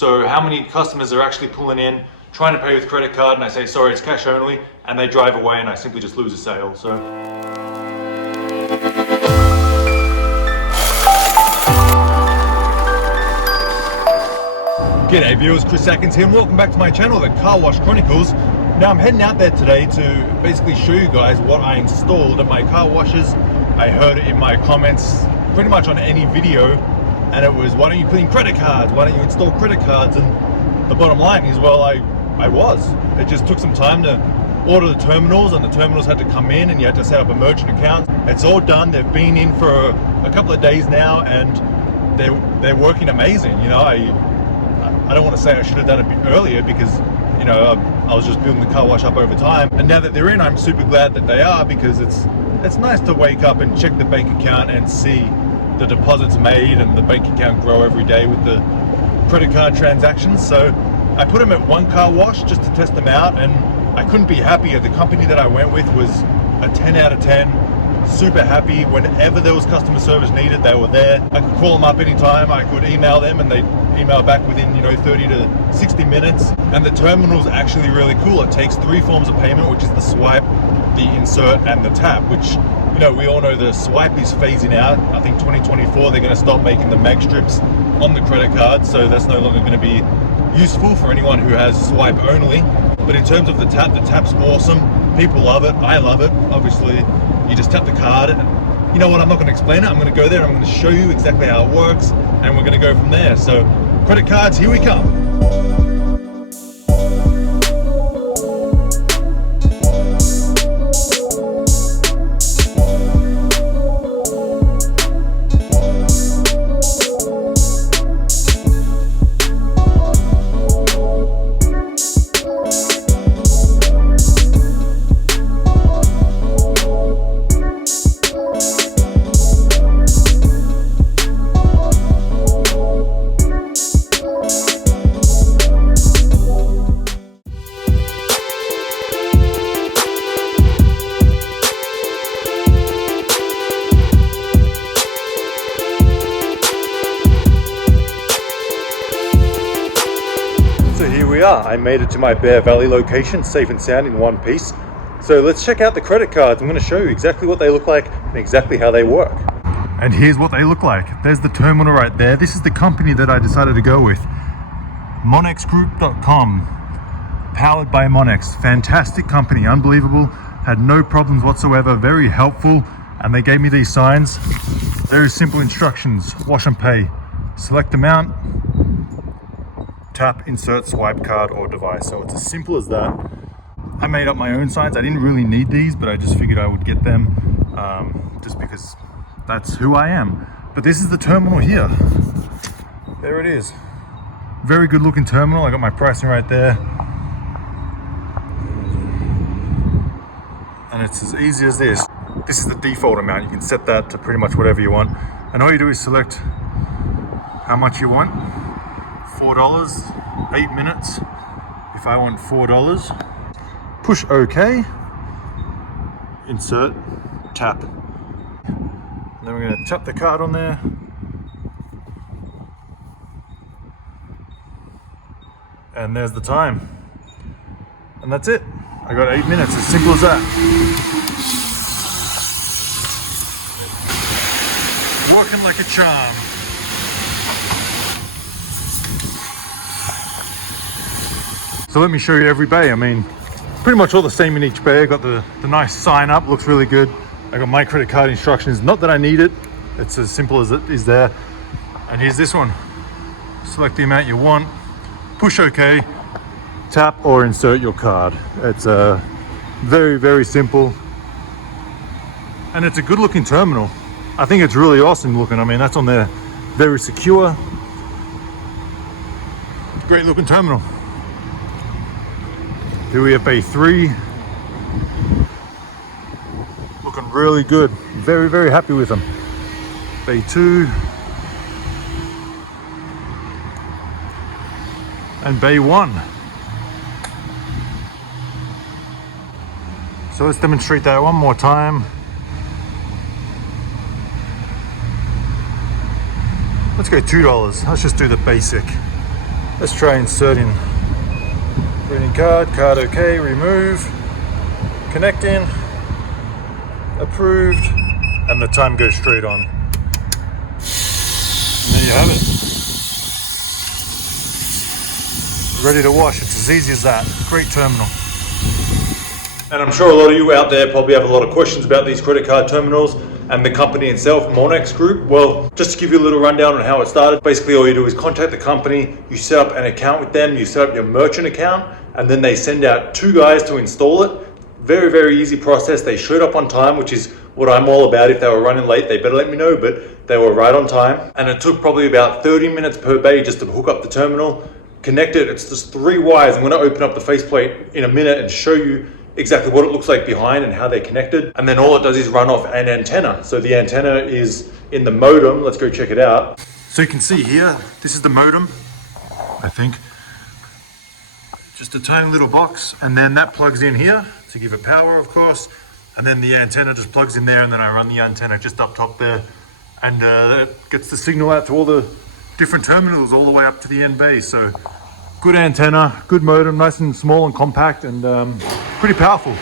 So how many customers are actually pulling in, trying to pay with credit card, and I say, sorry, it's cash only, and they drive away and I simply just lose a sale. So. G'day viewers, Chris Atkins here and welcome back to my channel, the Car Wash Chronicles. Now I'm heading out there today to basically show you guys what I installed at my car washes. I heard it in my comments pretty much on any video, and it was, why don't you put in credit cards? Why don't you install credit cards? And the bottom line is, well, I was. It just took some time to order the terminals, and the terminals had to come in and you had to set up a merchant account. It's all done. They've been in for a couple of days now and they're working amazing. You know, I don't want to say I should have done it a bit earlier because, you know, I was just building the car wash up over time. And now that they're in, I'm super glad that they are, because it's nice to wake up and check the bank account and see the deposits made and the bank account grow every day with the credit card transactions. So I put them at one car wash just to test them out, and I couldn't be happier. The company that I went with was a 10 out of 10. Super happy. Whenever there was customer service needed, they were there. I could call them up anytime. I could email them and they'd email back within, you know, 30 to 60 minutes. And the terminal's actually really cool. It takes 3 forms of payment, which is the swipe, the insert, and the tap, which, you know, we all know the swipe is phasing out. I think 2024 they're going to stop making the mag strips on the credit card, so that's no longer going to be useful for anyone who has swipe only. But in terms of the tap's awesome. People love it. I love it. Obviously, you just tap the card. And you know what? I'm not going to explain it. I'm going to go there. I'm going to show you exactly how it works, and we're going to go from there. So, credit cards, here we come. I made it to my Bear Valley location, safe and sound in one piece. So let's check out the credit cards. I'm going to show you exactly what they look like and exactly how they work. And here's what they look like. There's the terminal right there. This is the company that I decided to go with. MONEXgroup.com, powered by Monex. Fantastic company, unbelievable. Had no problems whatsoever, very helpful. And they gave me these signs. Very simple instructions: wash and pay. Select amount, tap, insert, swipe card or device. So it's as simple as that. I made up my own signs. I didn't really need these, but I just figured I would get them just because that's who I am. But this is the terminal here. There it is. Very good looking terminal. I got my pricing right there. And it's as easy as this. This is the default amount. You can set that to pretty much whatever you want. And all you do is select how much you want. $4, 8 minutes. If I want $4, push OK, insert, tap. And then we're going to tap the card on there. And there's the time. And that's it. I got 8 minutes, as simple as that. Working like a charm. So let me show you every bay. I mean, pretty much all the same in each bay. I got the nice sign up, looks really good. I got my credit card instructions, not that I need it. It's as simple as it is there. And here's this one. Select the amount you want, push OK, tap or insert your card. It's very, very simple. And it's a good looking terminal. I think it's really awesome looking. I mean, that's on there, very secure. Great looking terminal. Here we have bay 3. Looking really good. Very, very happy with them. Bay 2. And bay 1. So let's demonstrate that one more time. Let's go $2. Let's just do the basic. Let's try inserting printing card, card okay, remove, connecting, approved, and the time goes straight on. And there you have it. Ready to wash, it's as easy as that. Great terminal. And I'm sure a lot of you out there probably have a lot of questions about these credit card terminals and the company itself, MONEXgroup. Well, just to give you a little rundown on how it started, basically all you do is contact the company, you set up an account with them, you set up your merchant account, and then they send out 2 guys to install it. Very, very easy process. They showed up on time, which is what I'm all about. If they were running late, they better let me know, but they were right on time. And it took probably about 30 minutes per bay just to hook up the terminal, connect it. It's just 3 wires. I'm gonna open up the faceplate in a minute and show you exactly what it looks like behind and how they're connected. And then all it does is run off an antenna. So the antenna is in the modem. Let's go check it out. So you can see here, this is the modem, I think. Just a tiny little box, and then that plugs in here to give it power, of course. And then the antenna just plugs in there, and then I run the antenna just up top there. And that gets the signal out to all the different terminals all the way up to the end bay. So good antenna, good modem, nice and small and compact, and pretty powerful.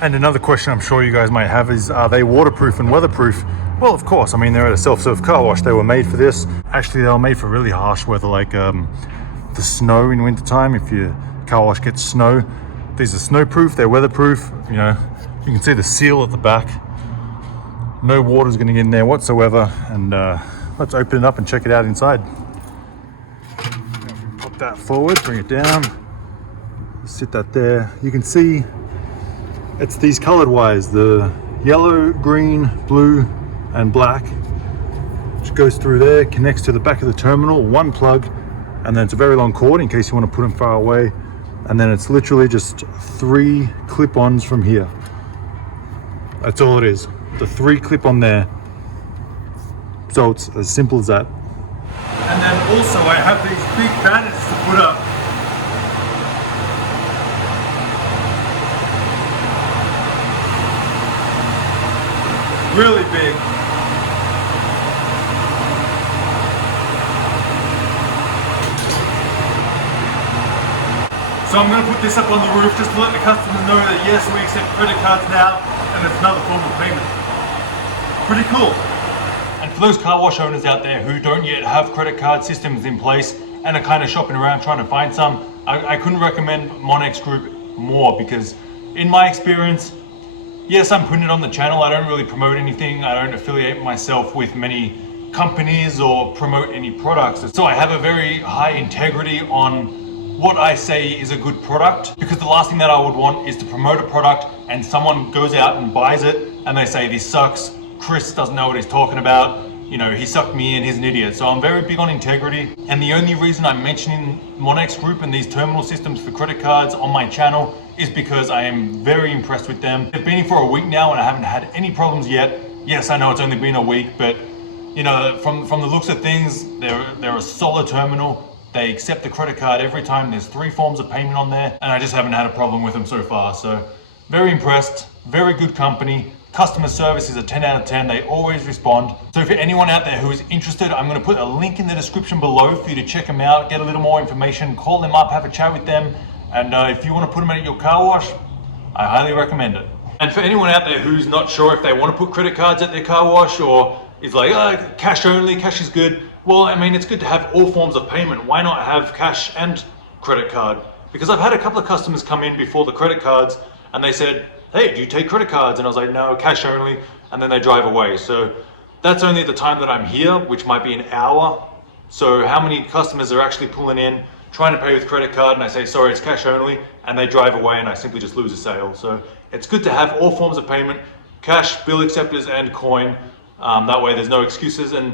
And another question I'm sure you guys might have is, are they waterproof and weatherproof? Well, of course. I mean, they're at a self-serve car wash. They were made for this. Actually, they were made for really harsh weather, like the snow in wintertime. If your car wash gets snow, these are snowproof, they're weatherproof. You know, you can see the seal at the back. No water's gonna get in there whatsoever. And let's open it up and check it out inside. Pop that forward, bring it down, sit that there. You can see it's these colored wires, the yellow, green, blue, and black, which goes through there, connects to the back of the terminal, 1 plug, and then it's a very long cord in case you want to put them far away. And then it's literally just 3 clip-ons from here. That's all it is, the 3 clip-on there. So it's as simple as that. And then also I have these big banners to put up. Really big. So I'm going to put this up on the roof just to let the customers know that yes, we accept credit cards now, and it's another form of payment. Pretty cool. And for those car wash owners out there who don't yet have credit card systems in place and are kind of shopping around trying to find some, I couldn't recommend MONEXgroup more, because in my experience, yes, I'm putting it on the channel. I don't really promote anything. I don't affiliate myself with many companies or promote any products. So I have a very high integrity on what I say is a good product, because the last thing that I would want is to promote a product and someone goes out and buys it and they say, this sucks, Chris doesn't know what he's talking about, you know, he sucked me in, he's an idiot. So I'm very big on integrity, and the only reason I'm mentioning MONEXgroup and these terminal systems for credit cards on my channel is because I am very impressed with them. They've been here for a week now and I haven't had any problems yet. Yes, I know it's only been a week, but you know, from the looks of things, they're a solid terminal. They accept the credit card every time. There's 3 forms of payment on there, and I just haven't had a problem with them so far. So very impressed, very good company. Customer service is a 10 out of 10. They always respond. So for anyone out there who is interested, I'm going to put a link in the description below for you to check them out, get a little more information, call them up, have a chat with them. And if you want to put them at your car wash, I highly recommend it. And for anyone out there who's not sure if they want to put credit cards at their car wash, or is like, oh, cash only, cash is good. Well, I mean, it's good to have all forms of payment. Why not have cash and credit card? Because I've had a couple of customers come in before the credit cards and they said, hey, do you take credit cards? And I was like, no, cash only. And then they drive away. So that's only at the time that I'm here, which might be an hour. So how many customers are actually pulling in, trying to pay with credit card, and I say, sorry, it's cash only, and they drive away and I simply just lose a sale. So it's good to have all forms of payment, cash, bill acceptors, and coin. That way there's no excuses, and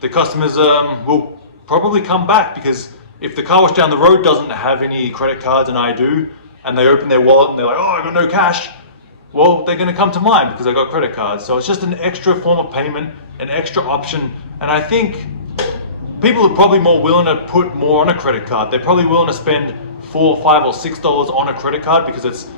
the customers will probably come back, because if the car wash down the road doesn't have any credit cards and I do, and they open their wallet and they're like, oh, I got no cash, well, they're going to come to mine because I got credit cards. So it's just an extra form of payment, an extra option. And I think people are probably more willing to put more on a credit card. They're probably willing to spend $4, $5, or $6 on a credit card, because it's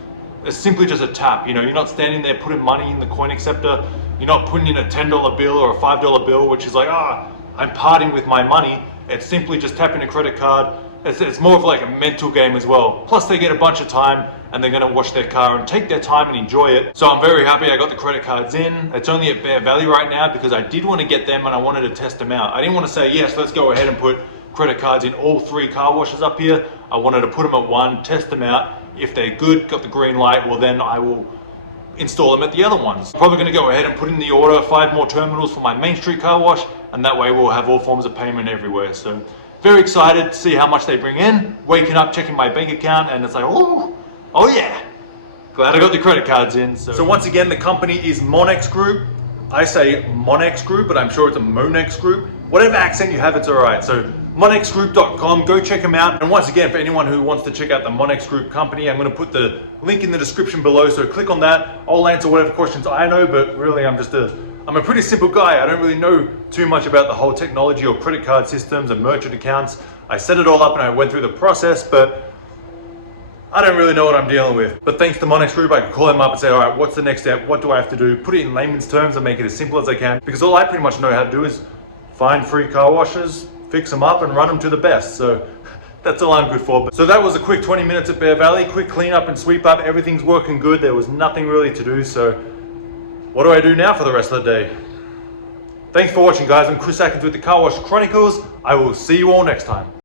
simply just a tap. You know, you're not standing there putting money in the coin acceptor. You're not putting in a $10 bill or a $5 bill, which is like, I'm parting with my money. It's simply just tapping a credit card. It's more of like a mental game as well. Plus they get a bunch of time and they're gonna wash their car and take their time and enjoy it. So I'm very happy I got the credit cards in. It's only at Bear Valley right now because I did want to get them and I wanted to test them out. I didn't want to say, yes, let's go ahead and put credit cards in all 3 car washes up here. I wanted to put them at one, test them out. If they're good, got the green light, well then I will install them at the other ones. Probably gonna go ahead and put in the order 5 more terminals for my Main Street car wash, and that way we'll have all forms of payment everywhere. So very excited to see how much they bring in. Waking up, checking my bank account, and it's like, oh yeah. Glad I got the credit cards in. So once again, the company is MONEXgroup. I say MONEXgroup, but I'm sure it's a MONEXgroup. Whatever accent you have, it's all right. So MONEXgroup.com, go check them out. And once again, for anyone who wants to check out the MONEXgroup company, I'm gonna put the link in the description below. So click on that. I'll answer whatever questions I know, but really I'm a pretty simple guy. I don't really know too much about the whole technology or credit card systems and merchant accounts. I set it all up and I went through the process, but I don't really know what I'm dealing with. But thanks to MONEXgroup, I can call them up and say, all right, what's the next step? What do I have to do? Put it in layman's terms and make it as simple as I can. Because all I pretty much know how to do is find free car washes, fix them up and run them to the best. So that's all I'm good for. So that was a quick 20 minutes at Bear Valley, quick clean up and sweep up. Everything's working good. There was nothing really to do. So what do I do now for the rest of the day? Thanks for watching, guys. I'm Chris Atkins with the Car Wash Chronicles. I will see you all next time.